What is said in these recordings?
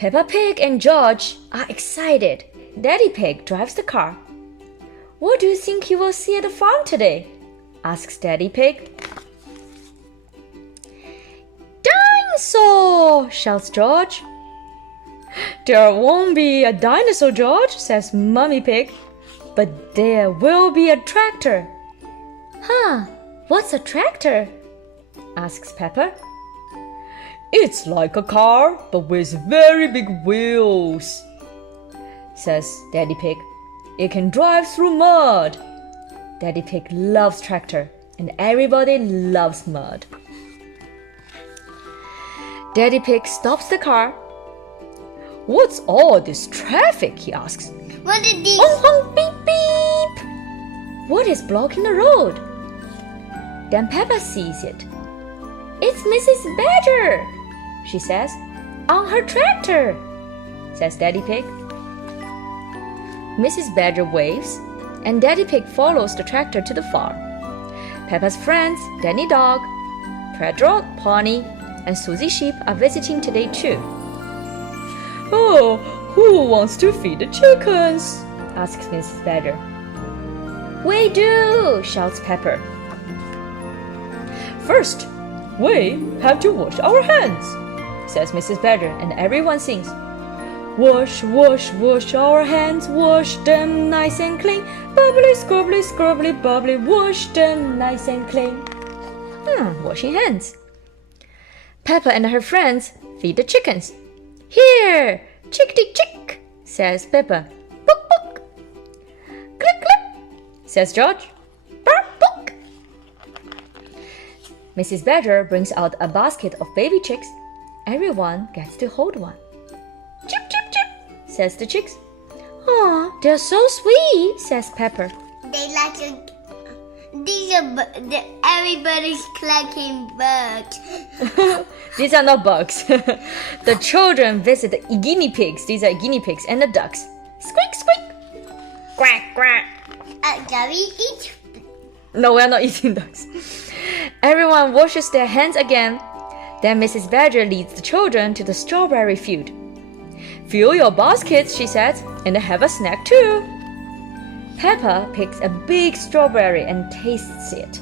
Peppa Pig and George are excited. Daddy Pig drives the car. What do you think you will see at the farm today? Asks Daddy Pig. Dinosaur! Shouts George. There won't be a dinosaur, George, says Mummy Pig. But there will be a tractor. Huh, what's a tractor? Asks Peppa. It's like a car, but with very big wheels, says Daddy Pig. It can drive through mud. Daddy Pig loves tractor, and everybody loves mud. Daddy Pig stops the car. What's all this traffic? He asks. What is this? Honk, honk, beep, beep. What is blocking the road? Then Peppa sees it. It's Mrs. Badger, she says. On her tractor, says Daddy Pig. Mrs. Badger waves, and Daddy Pig follows the tractor to the farm. Peppa's friends, Danny Dog, Pedro Pony, and Susie Sheep are visiting today too. Oh, who wants to feed the chickens? Asks Mrs. Badger. We do, shouts Pepper. First, we have to wash our hands, says Mrs. Badger, and everyone sings. Wash, wash, wash our hands, wash them nice and clean. Bubbly, scrubbly, scrubbly, bubbly, wash them nice and clean. Washing hands. Peppa and her friends feed the chickens. Here, chickadee chick, says Peppa. Book, book. Click, click, says George. Bark, book. Mrs. Badger brings out a basket of baby chicks. Everyone gets to hold one. Chip, chip, chip, says the chicks. Aw, they're so sweet, says Pepper. They like to. These are everybody's clucking bugs. These are not bugs. The children visit the guinea pigs. These are guinea pigs and the ducks. Squeak, squeak. Quack, quack. Can we eat? No, we're not eating ducks. Everyone washes their hands again. Then Mrs. Badger leads the children to the strawberry field. Fill your baskets, she says, and have a snack too. Peppa picks a big strawberry and tastes it.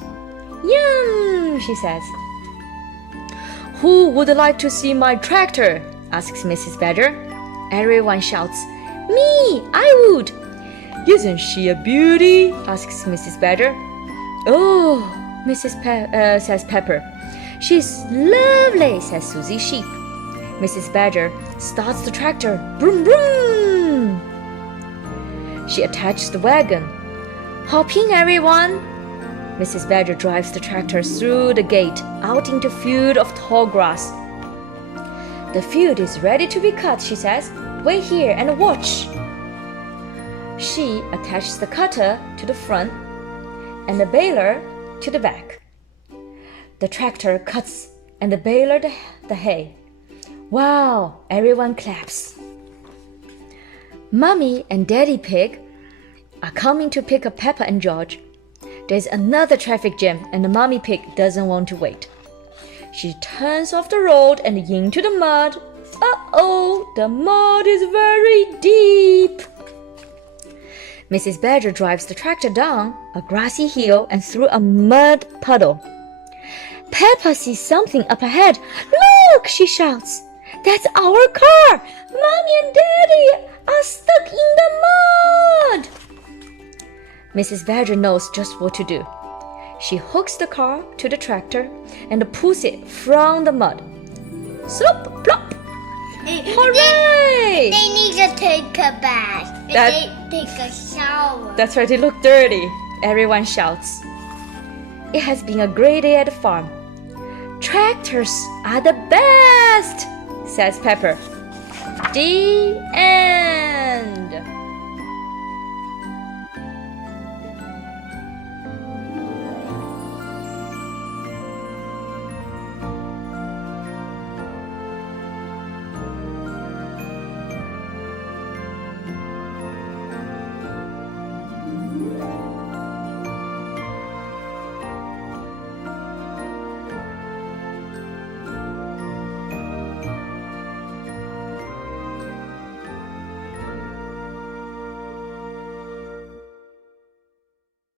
Yum, she says. Who would like to see my tractor? Asks Mrs. Badger. Everyone shouts, Me, I would. Isn't she a beauty? Asks Mrs. Badger. Oh, says Pepper. She's lovely, says Susie Sheep. Mrs. Badger starts the tractor. Broom, broom. She attaches the wagon. Hop in, everyone. Mrs. Badger drives the tractor through the gate, out into a field of tall grass. The field is ready to be cut, she says. Wait here and watch. She attaches the cutter to the front and the baler to the back. The tractor cuts and the baler the hay. Wow, everyone claps. Mummy and Daddy Pig are coming to pick up Peppa and George. There's another traffic jam and the Mummy Pig doesn't want to wait. She turns off the road and into the mud. Uh-oh, the mud is very deep. Mrs. Badger drives the tractor down a grassy hill and through a mud puddle. Peppa sees something up ahead. Look, she shouts. That's our car! Mommy and Daddy are stuck in the mud! Mrs. Badger knows just what to do. She hooks the car to the tractor and pulls it from the mud. Slop, plop! Hooray! They need to take a bath. They take a shower. That's right, they look dirty. Everyone shouts. It has been a great day at the farm. Tractors are the best, says Pepper. The end.